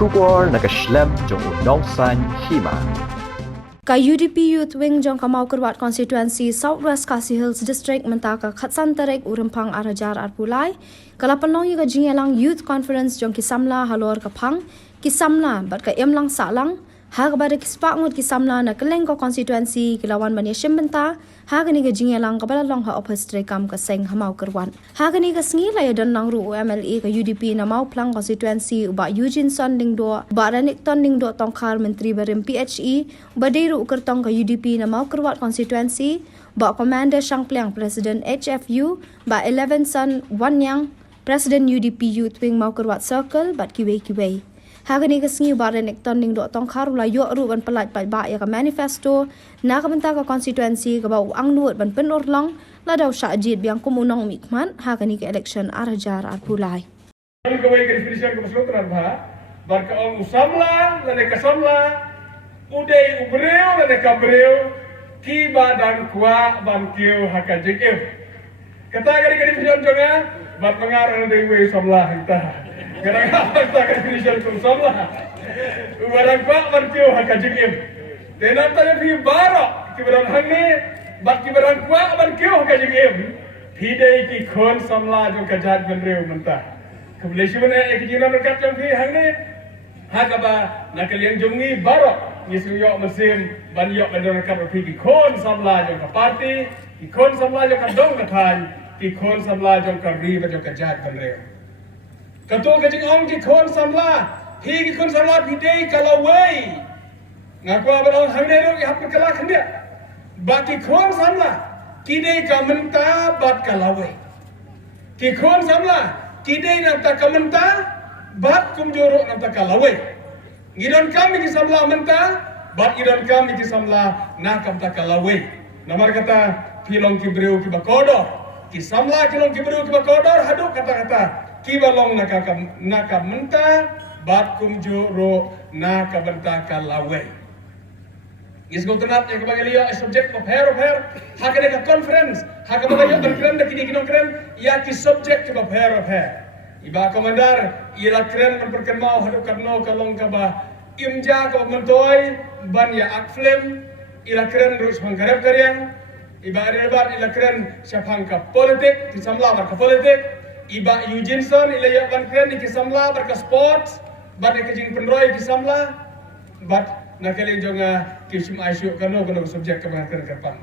Shubor nakaslem jong unongsan hima. Ka UDP Youth Wing jong kamau kerwat constituency Southwest Khasi Hills District mentaka khatsan terek urempang arajar arpulai kala penong yi ka jingelang Youth Conference jong kisamla halor kapang kisamla bat ka emlang salang ha bada kispak ngut kisamla na keleng ko constituency kilawan bani shembenta ha gani ka jingelang ka bala long ha office kam ka seng hamau kerwan ha gani ka sngi la yadan lang ru MLA ka UDP na mau plang constituency uba Eugene Son Dingdo ba Ranik Ton Dingdo tongkar menteri barim PHE ba deiru kertong ka UDP na mau kerwat constituency ba Commander Shangpliang President HFU ba 11 Son Wanyang President UDP Youth Wing mau kerwat circle bat kiwei Hagani kasngi baran ekton do tongkar ula yo ru ban pelat ba ya ka manifesto na ka benta ka constituency ka ba ang nuot ban penor long la daw sha ajit biang kumunong mikman hagani ka election arajar arpulai Kawai ke definition ke masukran ba bar ka ong usamla la ne kasamla udai ubreu la ne kabreu ki badan kwa ban kiu hakajik kata gari ke definition jonga bat mengar na dewe samla hita Kadang-kadang tak akan Christian kumsamlah. Barang pak martiu hakajik Tenang tanya pi barok kibaran hangne bat kibaran kuak martiu hakajik Hidai ki kon samla jo kajat benreu mentah. Kebelesuan ekijina merkat jong pi hangne hakaba nakaliang jongi barok nisuyok mesim ban yok bandar kat pi ki kon samla jo ka parti ki kon samla jo ka dong kathan ki kon samla jo ka ri jo kajat benreu. Ketua kecing ong ki kon samla, hi ki kon samla bidai kalau wei. Ngaku abang orang hangne ro ki hap kala khandia. Baki kon samla, kidai ka menta bat kalau wei. Ki kon samla, kidai namta ka menta bat kumjoro namta kalau wei. Ngidon kami ki samla menta, bat ngidon kami ki samla na kamta kalau wei. Namar kata pilong ki breu ki bakodor. Ki samla kilong ki breu ki bakodor haduk kata-kata kibalong naka menta bat kumjuro naka benta kalawe. Is go tenat yang kebagai liya subject of her hakane ka conference hakane ka keren da kini kinong keren ya ki subject of her iba komandar ila keren memperken mau hadu karno kalong ka ba imja ka mentoy ban ya akflem ila keren rus mangkarep karyang iba rebar ila keren syapang ka politik disamla ka politik Iba Eugene Son ilaya ban keren di kisamla berka sports bat kejing penroy kisamla bat nakali jonga kisum aisyuk kano subjek kebangan keren kerpan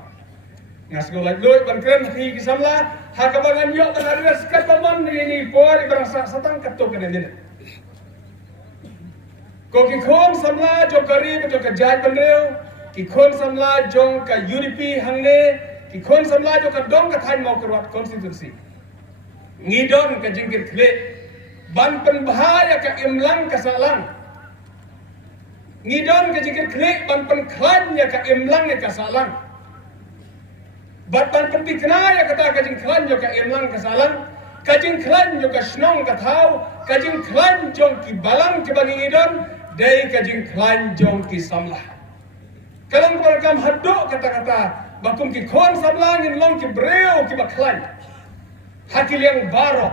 ngas go like loy ban keren hi kisamla hakabangan yo tanari sekat paman ini por ibarang satang kato kena dina ko ki khon samla jo kari jo ka jaj banreu ki khon samla jong ka UDP hangne ki khon samla jo ka dong ka thain mau kerwat constituency ngidon ka jingkir kle ban penbahaya ka imlang ka salang ngidon ka jingkir kle ban penklan ya ka imlang ka salang ban pentikna ya kata ka jingklan yo ka imlang ka salang ka jingklan yo ka snong ka thau ka jingklan jong ki balang ki bangi ngidon dai ka jingklan jong ki samlah kalang berkam haddo kata-kata bakum ki khon samlang in long ki breu ki baklan hakil yang barok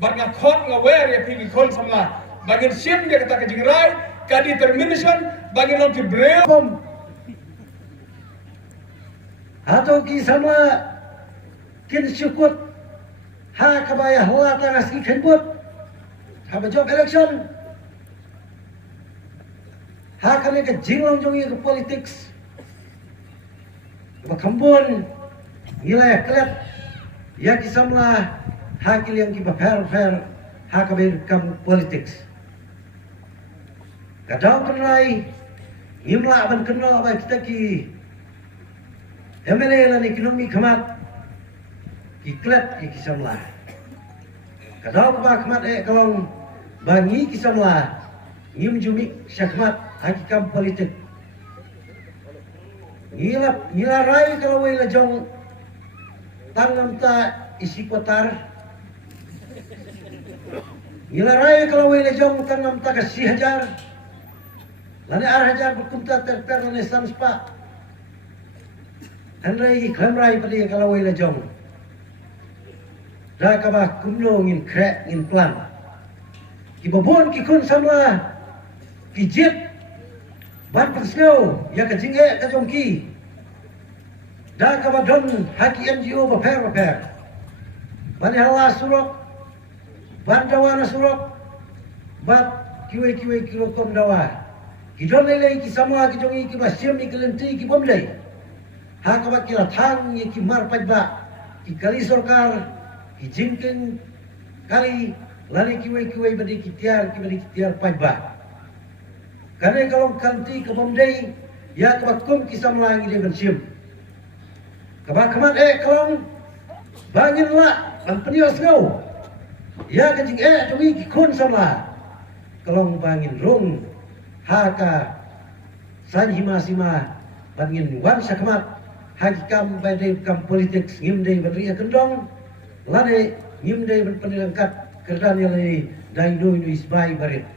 bar ngakot ngawer ya pigi kon samla bagin sim dia kata kajing rai ka determination bagin non ki breu atau ki sama kin syukut ha kabaya hoa tangas ki khenbut ha bajok election ha kami ke jinglong jongi ke politics ba kambon gila klet ya kisamla hakil yang kiba fair hakabir kam politics kadang kenai imla ban kenal ba kita ki MLA la ni kinomi khamat iklat ki kisamla kadang ba khamat kalong bangi kisamla ngim jumi syakmat hakikam politik ngila rai kalau wela jong tanam ta isi kotar Ilarai kalau wele jong tanam ta kasih hajar lane ar hajar berkumta ter lane sanspa anrai khamrai padi kalau wele jong da ka ba kumlo ngin krek ngin plan ki babon ki kun samla kijit ban penseu ya ka jinge ka jongki da ka badon haki NGO baper ban hala surok ban dawana surok bat kiwe kilo kom dawa kidon lele ki samua ki jongi ki basim ki lenti ki bomlei ha ka ba kila thang ye ki mar pajba ki kali sarkar ki jingken kali lali kiwe badi ki tiar pajba karena kalau kanti ke bomdei ya ke bakum ki samlang ide bensim kamat kalau bangin la ban penios ngau ya ke jing jongi ki kun sama kalau bangin rung haka sanjima sima bangin wan sakmat hakikam badai kam politik ngimdei badria kendong lade ngimdei ban penilangkat kerdan yalai dai doi isbai barit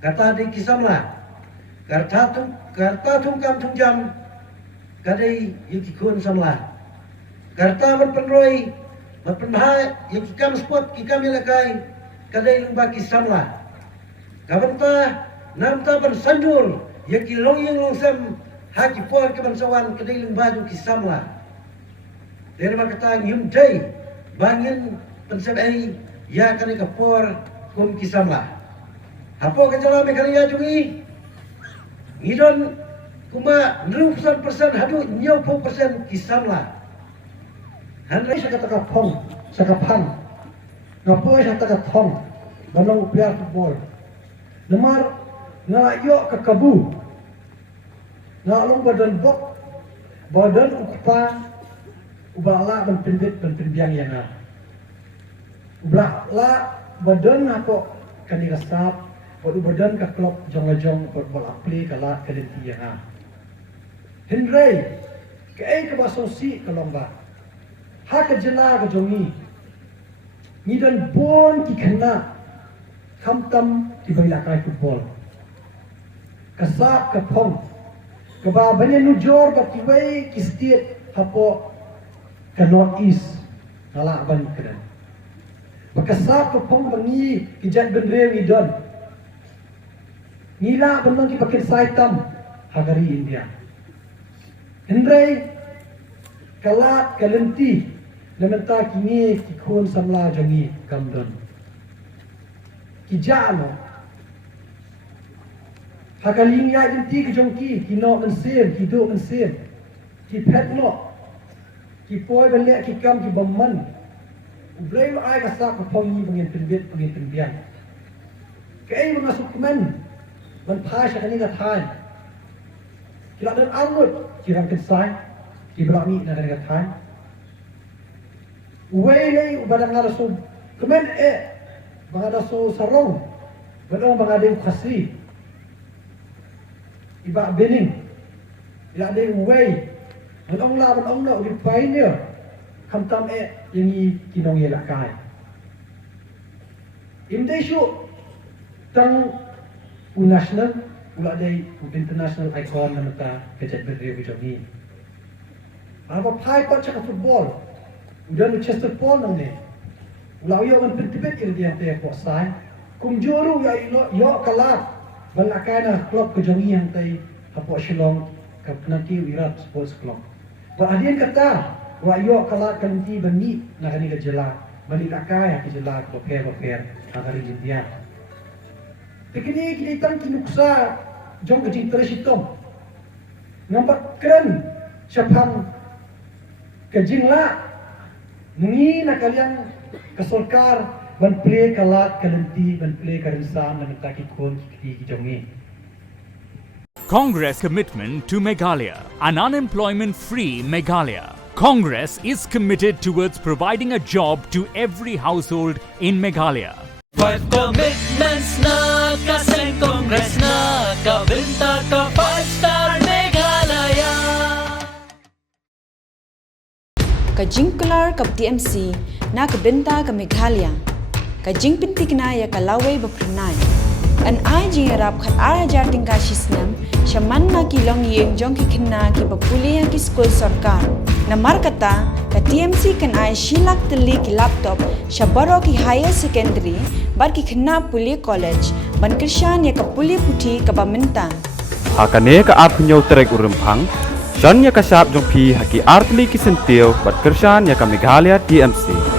kata di kisamla karta tungkam tungjam kadai yukikun samla karta berpenroi berpenhai yukikam spot kikam ilakai kadai lumba kisamla kabanta namta bersandur yukilong yang longsam haki por ke bansawan kadai lumba kisamla dari kata ngimdei bangin pensabai ya kadai kapor kum kisamla apa kejala mekalia jungi ngidon kuma 90% hadu 90% kisamla hanai sakata thong sakapan ngapo sakata thong balong piar football lemar ngalayo ke kabu ngalong badan bok badan ukpa ubala dan penbiang yang ubala badan apa kan dirasap Waduh badan ka klop jong-jong football apli kala kalenti yang Henry ke basosi kalongga ha ka jela ka jongi ngidan bon ki khana khamtam ki baila kai football kasap ka phong ka ba banya nujor ka kiwai ki state hapo ka north east nala ban kedan bakasap ka phong bangi ki jan benre ngidon Nila benar di pakai saitam hagari India. Hendrai kalat kalenti lementa kini kikun samla jangi kamdon. Kijano hagalinya inti kejongki kino mensem kido mensem ki petno ki poi belek ki kam ki bamman. Ublay ai kasak pongi pengen penbian. Kei masuk kemenมันพายชะนี่กะทานกิละเดินอันนุดกิรังกันซ้ายกิบลามีนะกันกะทานเวยเลยบาดังงาสูคมันบางาสูสรงบางบางเดขสีอิบะเบนิงละเดเวยมันองลามันองละอุไปเนี่ยคำตามยังมีกินองเยละกายอิมเดชูตังnational ula dai international icon na mata kejat berdiri bijak ni apa pai pat cakap football udah Manchester Paul nang ni ula yo man pentibet il dia te ko sai kum juru ya yo kalat balakana klub kejangi yang tai apa Shillong ka nanti Virat Sports Club beradian kata wa yo kalat kanti bani na kani kejela bani lakai ki jela ko per agari dia Tekini kita kinuksa jong kecil tersitom. Nampak keren siapang kejingla mengi nak kalian kesolkar ban play kalat kalenti ban play karinsan dan taki kon ki jongi. Congress commitment to Meghalaya, an unemployment-free Meghalaya. Congress is committed towards providing a job to every household in Meghalaya. Five commitments na kasing Congress na kabinta ka 5-star Meghalaya. Kajingkular kap TMC na kabinta ka Meghalaya. Kajing pintik na ya kalaway bapranay. An ay jingarap kat arajar tingka sisnam siyaman na kilong yeng jong kikina ki papuli yang ki school sarkar. Namar kata ka TMC kan ay silak teli ki laptop siya baro ki higher secondary bar ki kina puli college ban Krishan ya kapuli puti ka Bamenta. Hakane ka ap nyau terek urempang, Shan ya kasap jong pi haki artli kisentil bat Kershan ya ka Meghalaya DMC.